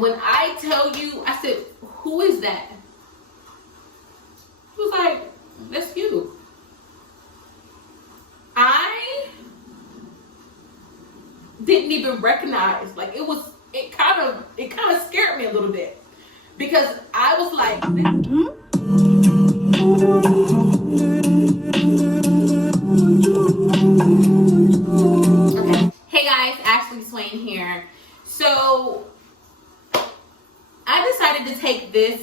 When I tell you, I said, who is that? He was like, that's you. I didn't even recognize. Like, it kind of scared me a little bit, because I was like, okay. Hey guys, Ashley Swain here. So I decided to take this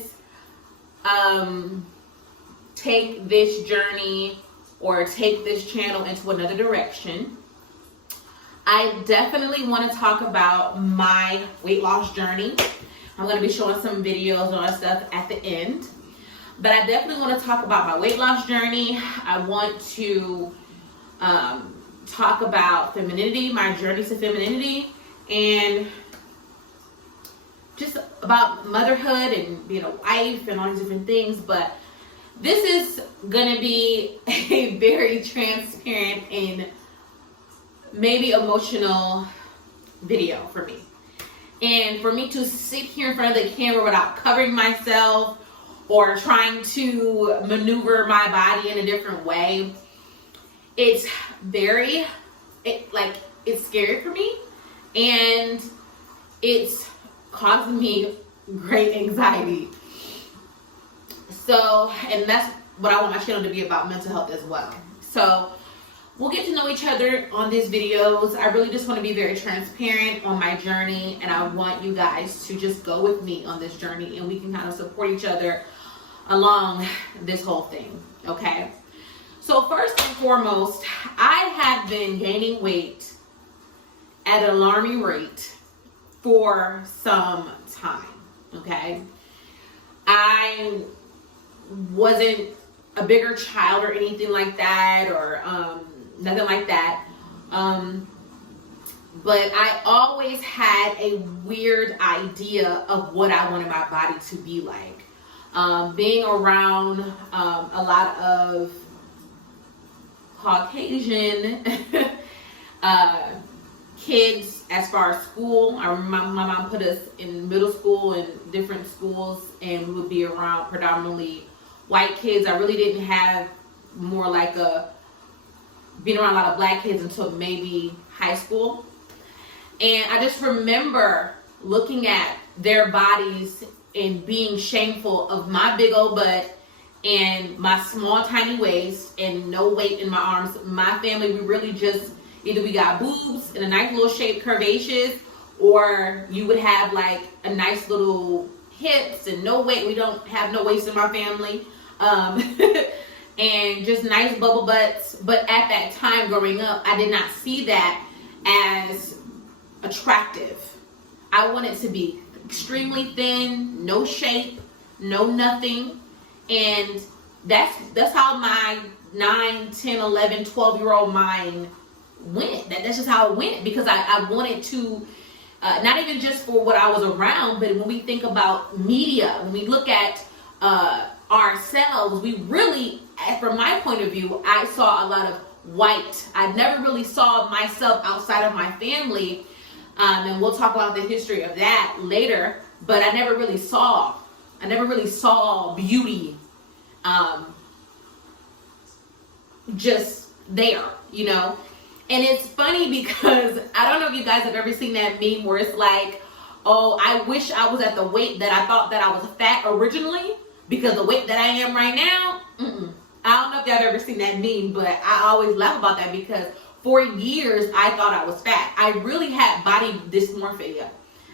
journey, or take this channel into another direction. I definitely want to talk about my weight loss journey. I'm going to be showing some videos and all that stuff at the end. But I definitely want to talk about my weight loss journey. I want to talk about femininity, my journey to femininity, and just about motherhood and being a wife and all these different things. But this is going to be a very transparent and maybe emotional video for me. And for me to sit here in front of the camera without covering myself or trying to maneuver my body in a different way, it's scary for me, and it's causing me great anxiety. So, and that's what I want my channel to be about, mental health as well. So we'll get to know each other on these videos. I really just want to be very transparent on my journey, and I want you guys to just go with me on this journey, and we can kind of support each other along this whole thing, okay? So first and foremost, I have been gaining weight at an alarming rate for some time, okay? I wasn't a bigger child or anything like that, or nothing like that. But I always had a weird idea of what I wanted my body to be like. Being around a lot of Caucasian kids as far as school. I remember my mom put us in middle school and different schools, and we would be around predominantly white kids. I really didn't have more like being around a lot of black kids until maybe high school. And I just remember looking at their bodies and being shameful of my big old butt and my small tiny waist and no weight in my arms. My family, we really just, either we got boobs and a nice little shape curvaceous, or you would have like a nice little hips and no weight. We don't have no waist in my family. And just nice bubble butts. But at that time growing up, I did not see that as attractive. I wanted to be extremely thin, no shape, no nothing. And that's how my 9, 10, 11, 12-year-old mind went. That's just how it went, because I wanted to, not even just for what I was around, but when we think about media, when we look at ourselves, we really, from my point of view, I saw a lot of white. I never really saw myself outside of my family, and we'll talk about the history of that later. But I never really saw beauty, just there, you know. And it's funny because I don't know if you guys have ever seen that meme where it's like, oh, I wish I was at the weight that I thought that I was fat originally, because the weight that I am right now, I don't know if y'all have ever seen that meme, but I always laugh about that, because for years I thought I was fat. I really had body dysmorphia.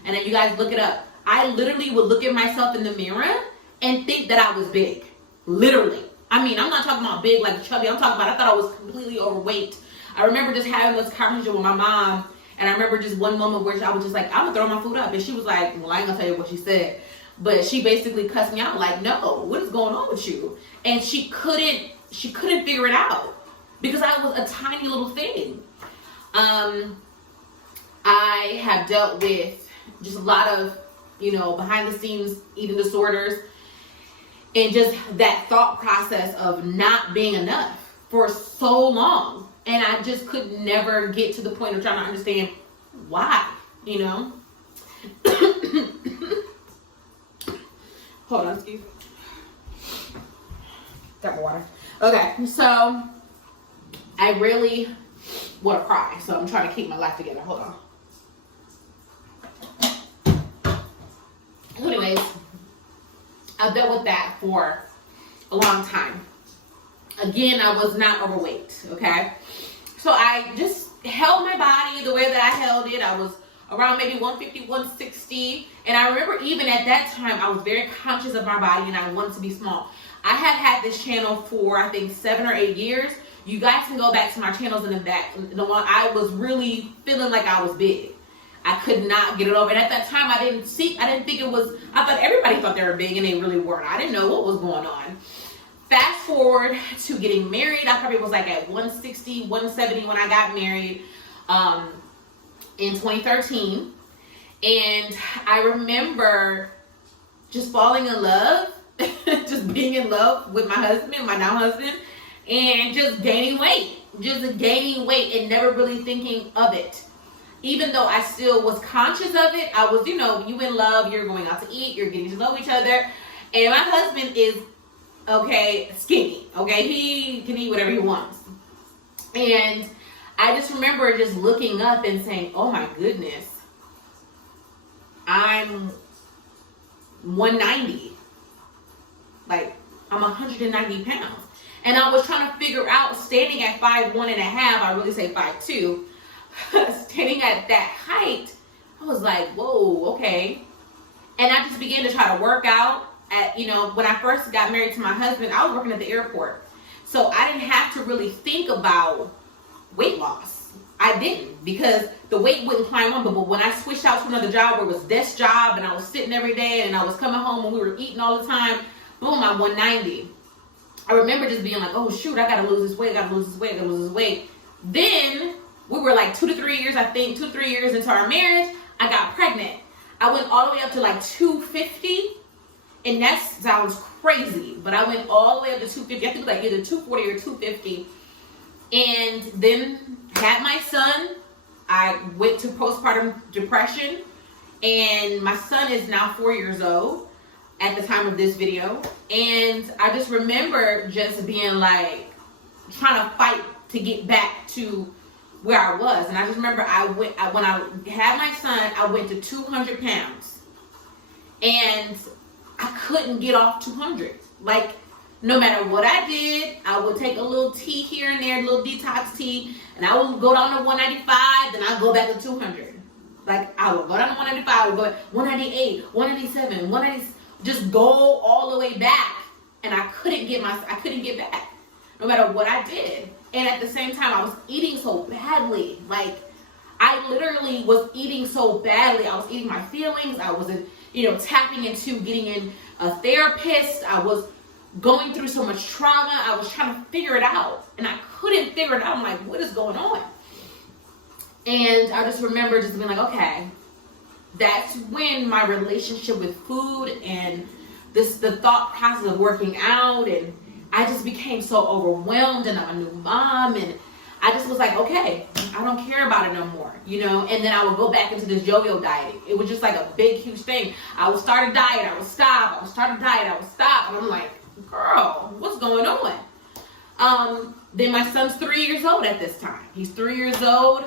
And then you guys look it up. I literally would look at myself in the mirror and think that I was big. Literally. I mean, I'm not talking about big like chubby. I'm talking about I thought I was completely overweight. I remember just having this conversation with my mom, and I remember just one moment where I was just like, I'm gonna throw my food up. And she was like, well, I ain't gonna tell you what she said, but she basically cussed me out like, no, what is going on with you? And she couldn't figure it out, because I was a tiny little thing. I have dealt with just a lot of, behind the scenes eating disorders, and just that thought process of not being enough for so long. And I just could never get to the point of trying to understand why, Hold on, excuse me. Got my water. Okay, so I really want to cry, so I'm trying to keep my life together. Hold on. So anyways, I've dealt with that for a long time. Again, I was not overweight, okay? So I just held my body the way that I held it. I was around maybe 150, 160. And I remember even at that time, I was very conscious of my body and I wanted to be small. I have had this channel for, I think, 7 or 8 years. You guys can go back to my channels in the back. The one I was really feeling like I was big. I could not get it over. And at that time, I didn't think it was, I thought everybody thought they were big and they really weren't. I didn't know what was going on. Fast forward to getting married. I probably was like at 160, 170 when I got married in 2013. And I remember just falling in love, just being in love with my husband, my now husband, and just gaining weight and never really thinking of it. Even though I still was conscious of it, I was, you know, you in love, you're going out to eat, you're getting to know each other. And my husband is, okay, skinny, okay? He can eat whatever he wants. And I just remember just looking up and saying, oh my goodness, I'm 190. Like, I'm 190 pounds. And I was trying to figure out, standing at 5'1.5", I really say 5'2", standing at that height, I was like, whoa, okay. And I just began to try to work out. At, you know, when I first got married to my husband, I was working at the airport. So I didn't have to really think about weight loss. I didn't, because the weight wouldn't climb on. But when I switched out to another job where it was desk job and I was sitting every day and I was coming home and we were eating all the time, boom, I'm 190. I remember just being like, oh shoot, I gotta lose this weight, I gotta lose this weight, I gotta lose this weight. Then we were like 2 to 3 years, I think, 2 to 3 years into our marriage, I got pregnant. I went all the way up to like 250. And that sounds crazy, but I went all the way up to 250. I think like either 240 or 250. And then had my son. I went to postpartum depression. And my son is now 4 years old at the time of this video. And I just remember just being like, trying to fight to get back to where I was. And I just remember when I had my son, I went to 200 pounds. And I couldn't get off 200. Like, no matter what I did, I would take a little tea here and there, a little detox tea, and I would go down to 195, then I'd go back to 200. Like, I would go down to 195, I would go 198, 197, 190, just go all the way back, and I couldn't get back, no matter what I did. And at the same time, I was eating so badly. Like, I literally was eating so badly. I was eating my feelings. I wasn't, tapping into getting in a therapist. I was going through so much trauma. I was trying to figure it out, and I couldn't figure it out. I'm like, what is going on? And I just remember just being like, okay, that's when my relationship with food and the thought process of working out, and I just became so overwhelmed, and I'm a new mom, and I just was like, okay, I don't care about it no more, and then I would go back into this yo-yo diet. It was just like a big, huge thing. I would start a diet, I would stop, I would start a diet, I would stop, and I'm like, girl, what's going on? Then my son's 3 years old at this time. He's 3 years old.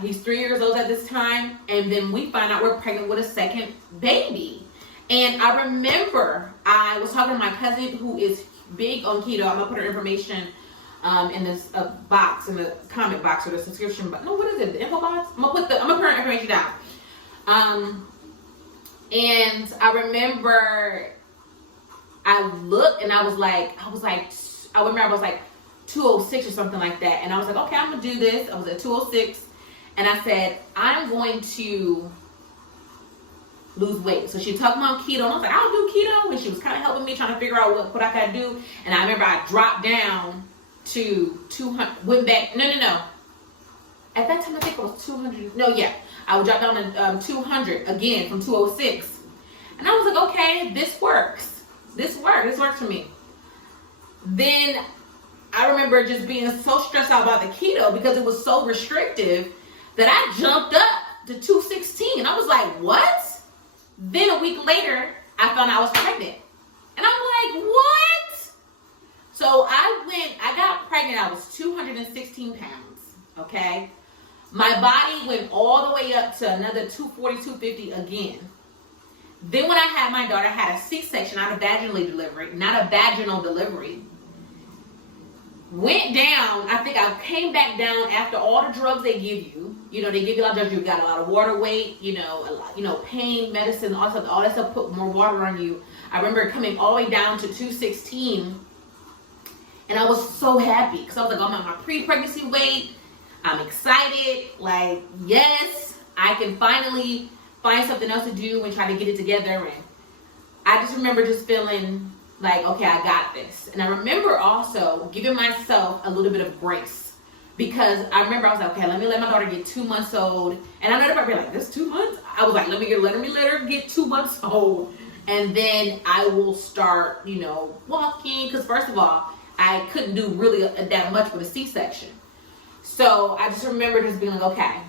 He's 3 years old at this time, and then we find out we're pregnant with a second baby. And I remember I was talking to my cousin who is big on keto. I'm gonna put her information in this box, in the comment box or the subscription box. No, what is it? The info box? I'm gonna put her information down. And I remember I looked and I was like 206 or something like that. And I was like, okay, I'm gonna do this. I was at 206, and I said, I'm going to lose weight. So she talked about keto, and I was like, I'll do keto. And she was kind of helping me, trying to figure out what I gotta do. And I remember I dropped down to 200, went back, no. At that time, I think it was 200. No, yeah. I would drop down to 200 again from 206. And I was like, okay, this works. This works for me. Then I remember just being so stressed out about the keto because it was so restrictive that I jumped up to 216. I was like, what? Then a week later, I found out I was pregnant. And I'm like, what? So I got pregnant. I was 216 pounds, okay? My body went all the way up to another 240, 250 again. Then when I had my daughter, I had a C-section, not a vaginal delivery. Went down. I think I came back down after all the drugs they give you. You know, they give you a lot of drugs. You got a lot of water weight, a lot, pain, medicine, all that stuff put more water on you. I remember coming all the way down to 216, and I was so happy because I was like, I'm at my pre-pregnancy weight. I'm excited. Like, yes, I can finally find something else to do and try to get it together. And I just remember just feeling like, okay, I got this. And I remember also giving myself a little bit of grace, because I remember I was like, okay, let me let my daughter get 2 months old. And I know everybody be like, this 2 months? I was like, let her get 2 months old. And then I will start, walking. Because first of all, I couldn't do really that much with a C-section. So I just remember just being like, okay.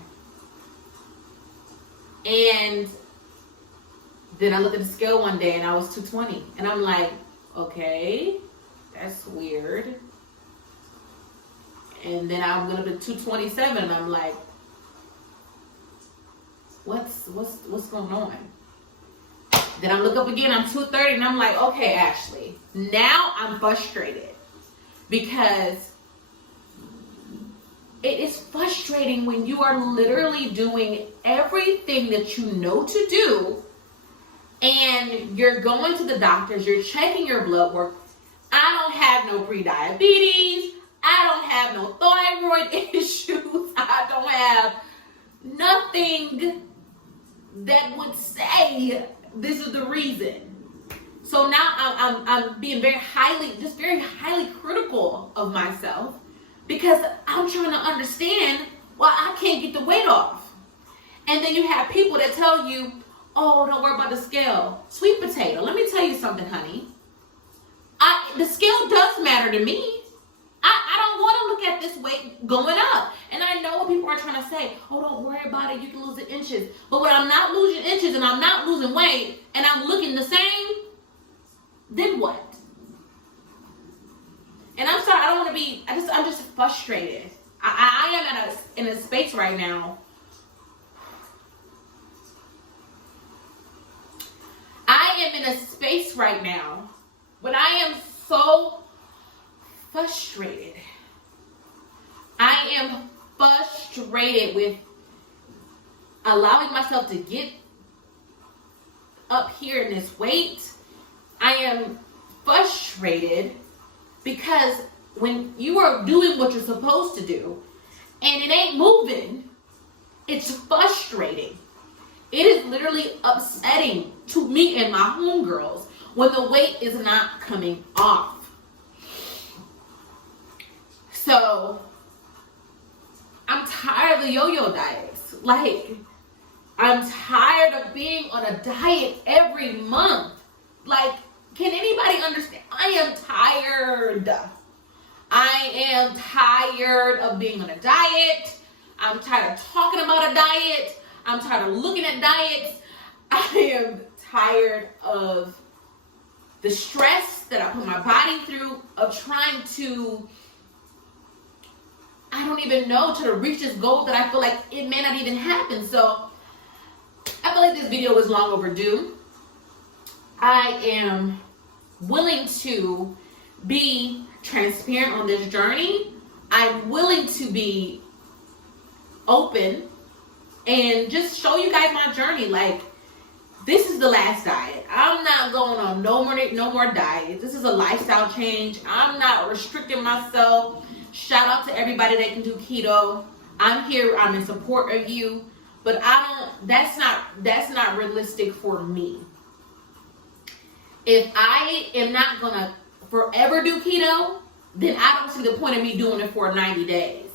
And then I looked at the scale one day and I was 220. And I'm like, okay, that's weird. And then I'm going to be 227 and I'm like, what's going on? Then I look up again, I'm 230 and I'm like, okay, Ashley, now I'm frustrated, because it is frustrating when you are literally doing everything that you know to do, and you're going to the doctors, you're checking your blood work. I don't have no pre-diabetes. I don't have no thyroid issues. I don't have nothing that would say this is the reason. So now I'm being very highly critical of myself, because I'm trying to understand why I can't get the weight off. And then you have people that tell you, oh, don't worry about the scale. Sweet potato. Let me tell you something, honey. The scale does matter to me. I don't want to look at this weight going up. And I know what people are trying to say. Oh, don't worry about it. You can lose the inches. But when I'm not losing inches and I'm not losing weight and I'm looking the same, then what? And I'm sorry, I don't want to be, I'm just frustrated. I am in a space right now. I am in a space right now when I am so frustrated. I am frustrated with allowing myself to get up here in this weight. I am frustrated because when you are doing what you're supposed to do and it ain't moving, it's frustrating. It is literally upsetting to me and my homegirls when the weight is not coming off. So I'm tired of the yo-yo diets. Like, I'm tired of being on a diet every month. Like, can anybody understand? I am tired. I am tired of being on a diet. I'm tired of talking about a diet. I'm tired of looking at diets. I am tired of the stress that I put my body through, of trying to, I don't even know, to reach this goal that I feel like it may not even happen. So I feel like this video is long overdue. I am willing to be transparent on this journey. I'm willing to be open and just show you guys my journey. Like, this is the last diet. I'm not going on no more diets. This is a lifestyle change. I'm not restricting myself. Shout out to everybody that can do keto. I'm here. I'm in support of you. But that's not realistic for me. If I am not gonna forever do keto, then I don't see the point of me doing it for 90 days.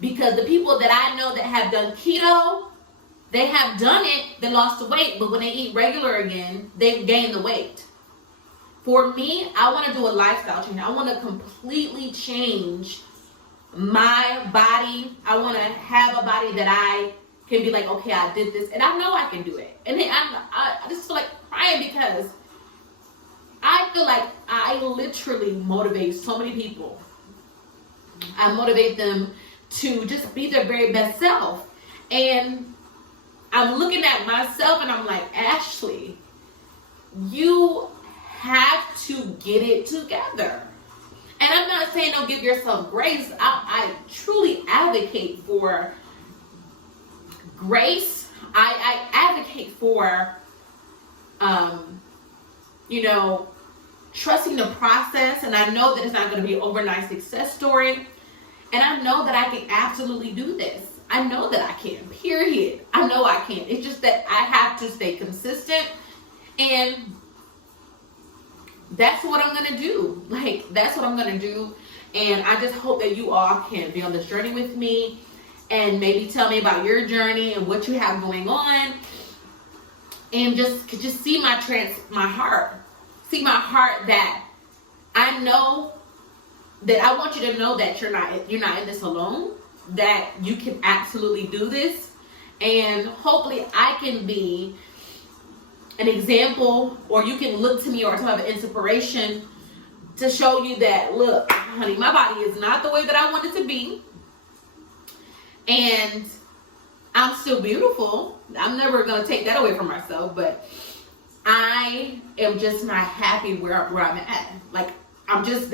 Because the people that I know that have done keto, they have done it, they lost the weight, but when they eat regular again, they gain the weight. For me, I want to do a lifestyle change. I want to completely change my body. I want to have a body that I can be like, okay, I did this, and I know I can do it. And then I just feel like crying because feel like I literally motivate so many people. I motivate them to just be their very best self. And I'm looking at myself and I'm like, Ashley, you have to get it together. And I'm not saying don't give yourself grace. I truly advocate for grace. I advocate for, trusting the process. And I know that it's not going to be an overnight success story. And I know that I can absolutely do this. I know that I can, period. I know I can. It's just that I have to stay consistent. And that's what I'm going to do. Like, that's what I'm going to do. And I just hope that you all can be on this journey with me and maybe tell me about your journey and what you have going on. And just see my heart. See my heart, that I know that I want you to know that you're not in this alone, that you can absolutely do this. And hopefully I can be an example, or you can look to me or some type of inspiration to show you that, look, honey, my body is not the way that I want it to be. And I'm still beautiful. I'm never going to take that away from myself, but I am just not happy where I'm at. Like, this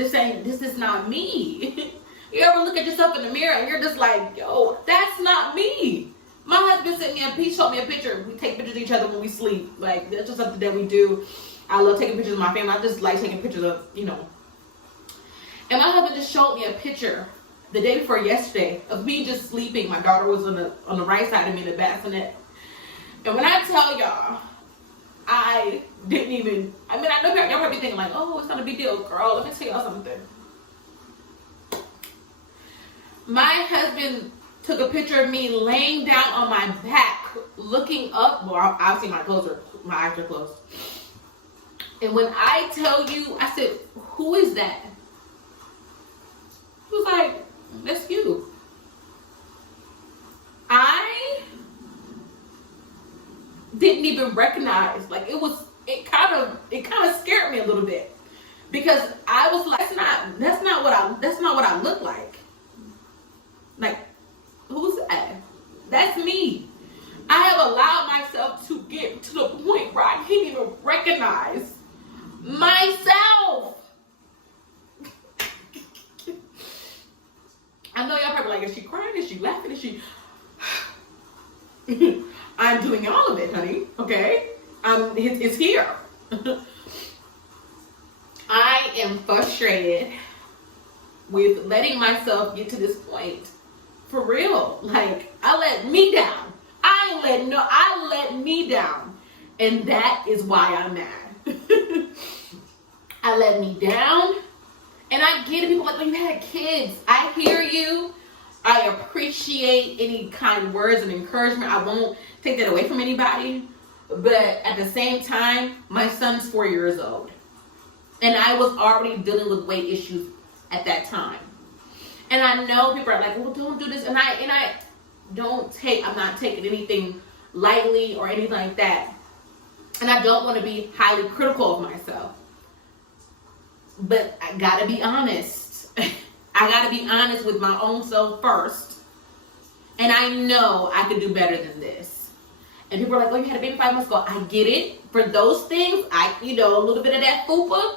is not me. You ever look at yourself in the mirror and you're just like, yo, that's not me. My husband sent me he showed me a picture. We take pictures of each other when we sleep. Like, that's just something that we do. I love taking pictures of my family. I just like taking pictures of, And my husband just showed me a picture the day before yesterday of me just sleeping. My daughter was on the right side of me in the bassinet. And when I tell y'all, I didn't even, I know y'all probably thinking like, oh, it's not a big deal, girl. Let me tell y'all something. My husband took a picture of me laying down on my back, looking up. Well, obviously my eyes are closed. And when I tell you, I said, who is that? He was like, that's you. I didn't even recognize. Like, it kind of scared me a little bit, because I was like, that's not what I look like. Like, who's that? That's me. I have allowed myself to get to the point where I can't even recognize myself. I know y'all probably like, is she crying? Is she laughing? Is she? I'm doing all of it, honey. Okay? It's here. I am frustrated with letting myself get to this point. For real. Like, I let me down. I let me down. And that is why I'm mad. I let me down. And I get it. People are like, oh, you had kids. I hear you. I appreciate any kind words of encouragement. I won't take that away from anybody. But at the same time, my son's 4 years old. And I was already dealing with weight issues at that time. And I know people are like, well, don't do this. And I'm not taking anything lightly or anything like that. And I don't want to be highly critical of myself. But I gotta be honest. I gotta be honest with my own self first. And I know I can do better than this. And people are like, oh, you had a baby 5 months ago. I get it. For those things, a little bit of that fupa,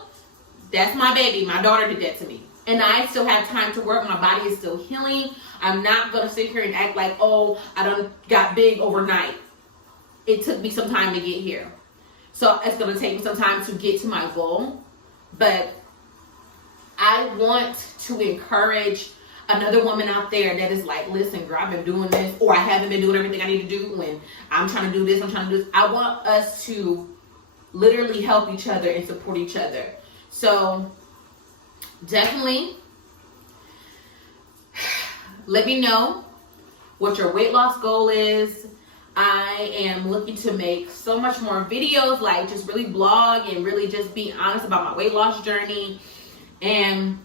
that's my baby. My daughter did that to me. And I still have time to work. My body is still healing. I'm not going to sit here and act like, oh, I done got big overnight. It took me some time to get here. So it's going to take me some time to get to my goal. But I want to encourage another woman out there that is like, listen, girl, I've been doing this, or I haven't been doing everything I need to do, and I'm trying to do this, I'm trying to do this. I want us to literally help each other and support each other. So definitely let me know what your weight loss goal is. I am looking to make so much more videos, like just really blog and really just be honest about my weight loss journey and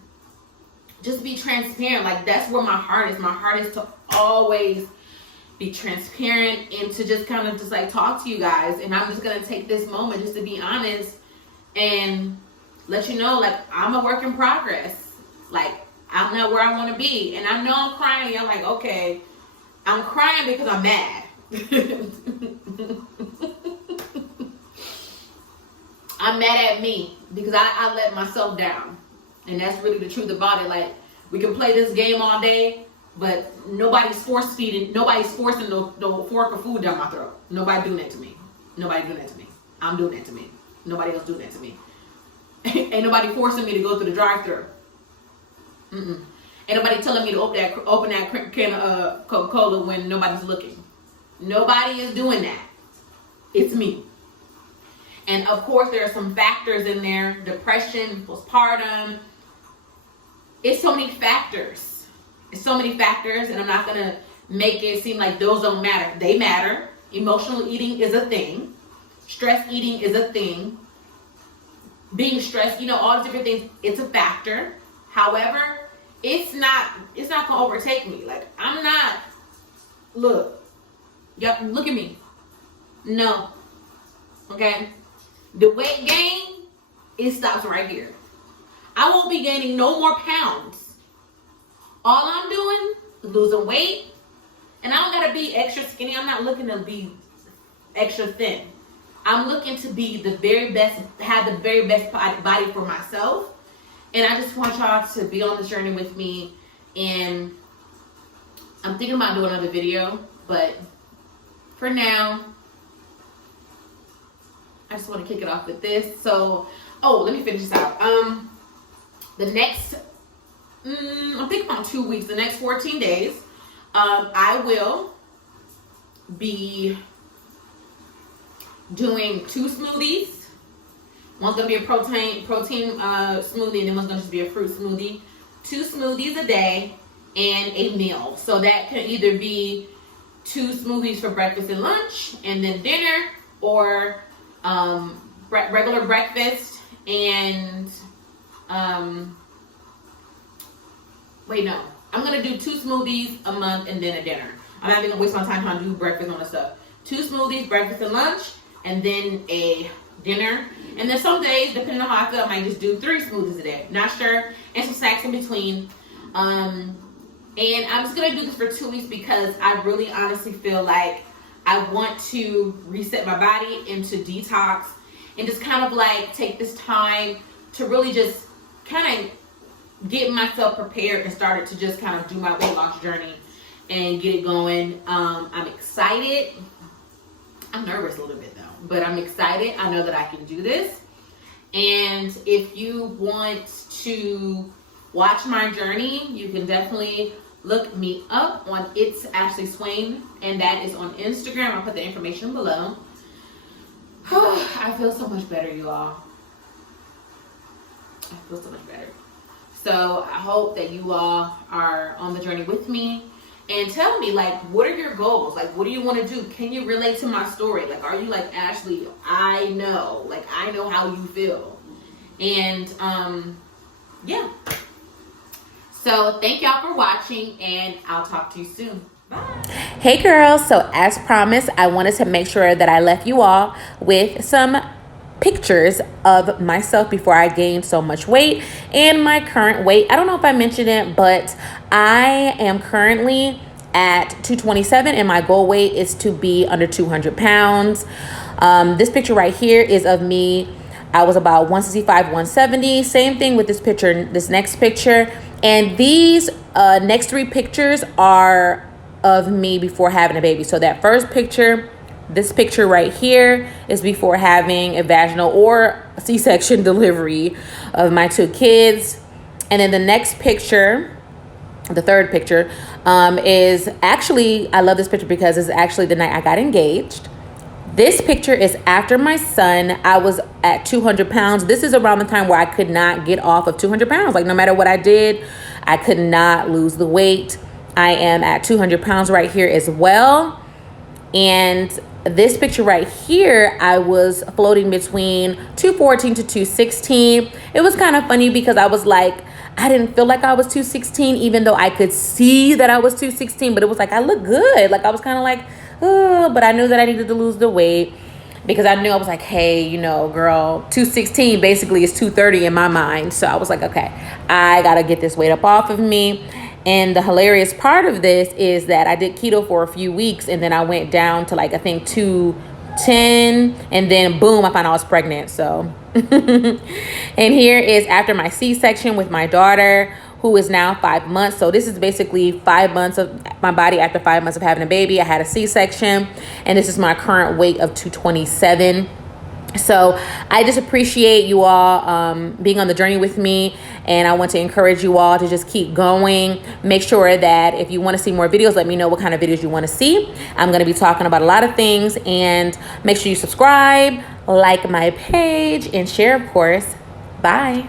just be transparent. Like, that's where my heart is. My heart is to always be transparent and to just kind of just like talk to you guys. And I'm just going to take this moment just to be honest and let you know, like, I'm a work in progress. Like, I'm not where I want to be. And I know I'm crying. I'm like, okay, I'm crying because I'm mad. I'm mad at me because I let myself down. And that's really the truth about it. Like, we can play this game all day, but nobody's forcing no fork of food down my throat. Nobody doing that to me. Nobody doing that to me. I'm doing that to me. Nobody else doing that to me. Ain't nobody forcing me to go through the drive-thru. Ain't nobody telling me to open that can of Coca-Cola when nobody's looking. Nobody is doing that. It's me. And of course, there are some factors in there: depression, postpartum. It's so many factors. It's so many factors, and I'm not gonna make it seem like those don't matter. They matter. Emotional eating is a thing. Stress eating is a thing. Being stressed, all the different things, it's a factor. However, it's not gonna overtake me. Like, I'm not, look at me. No. Okay? The weight gain, it stops right here. I won't be gaining no more pounds. All I'm doing is losing weight. And I don't gotta be extra skinny. I'm not looking to be extra thin. I'm looking to be the very best, have the very best body for myself. And I just want y'all to be on this journey with me. And I'm thinking about doing another video, but for now, I just want to kick it off with this. So, let me finish this out. The next, I'm thinking about 2 weeks, the next 14 days, I will be doing 2 smoothies. One's gonna be a protein smoothie, and then one's gonna just be a fruit smoothie. 2 smoothies a day and a meal. So that can either be 2 smoothies for breakfast and lunch, and then dinner, or regular breakfast and wait, no. I'm gonna do 2 smoothies a month and then a dinner. I'm not even gonna waste my time trying to do breakfast on this stuff. 2 smoothies, breakfast and lunch, and then a dinner. And then some days, depending on how I feel, I might just do 3 smoothies a day. Not sure. And some snacks in between. And I'm just gonna do this for 2 weeks because I really honestly feel like I want to reset my body and to detox and just kind of like take this time to really just kind of get myself prepared and started to just kind of do my weight loss journey and get it going. I'm excited. I'm nervous a little bit though, but I'm excited. I know that I can do this. And if you want to watch my journey, you can definitely look me up on It's Ashley Swain, and that is on Instagram. I'll put the information below. I feel so much better, you all. I feel so much better. So I hope that you all are on the journey with me. And tell me, like, what are your goals? Like, what do you want to do? Can you relate to my story? Like, are you like, Ashley, I know how you feel. And, yeah. So thank y'all for watching, and I'll talk to you soon. Bye. Hey girls, so as promised, I wanted to make sure that I left you all with some pictures of myself before I gained so much weight and my current weight. I don't know if I mentioned it, but I am currently at 227 and my goal weight is to be under 200 pounds. This picture right here is of me. I was about 165, 170. Same thing with this picture, this next picture. And these next 3 pictures are of me before having a baby. So that first picture, this picture right here, is before having a vaginal or C-section delivery of my 2 kids. And then the next picture, the third picture, is actually, I love this picture because it's actually the night I got engaged. This picture is after my son. I was at 200 pounds. This is around the time where I could not get off of 200 pounds. Like, no matter what I did, I could not lose the weight. I am at 200 pounds right here as well. And this picture right here, I was floating between 214 to 216. It was kind of funny because I was like, I didn't feel like I was 216, even though I could see that I was 216. But it was like, I look good. Like, I was kind of like, oh, but I knew that I needed to lose the weight. because I knew I was like, hey, you know, girl, 216 basically is 230 in my mind. So I was like, okay, I got to get this weight up off of me. And the hilarious part of this is that I did keto for a few weeks, and then I went down to like, I think 210, and then boom, I found out I was pregnant. So, and here is after my C-section with my daughter, who is now 5 months. So this is basically 5 months of my body after 5 months of having a baby. I had a C-section, and this is my current weight of 227. So I just appreciate you all being on the journey with me, and I want to encourage you all to just keep going. Make sure that if you want to see more videos, let me know what kind of videos you want to see. I'm going to be talking about a lot of things, and make sure you subscribe, like my page, and share, of course. Bye.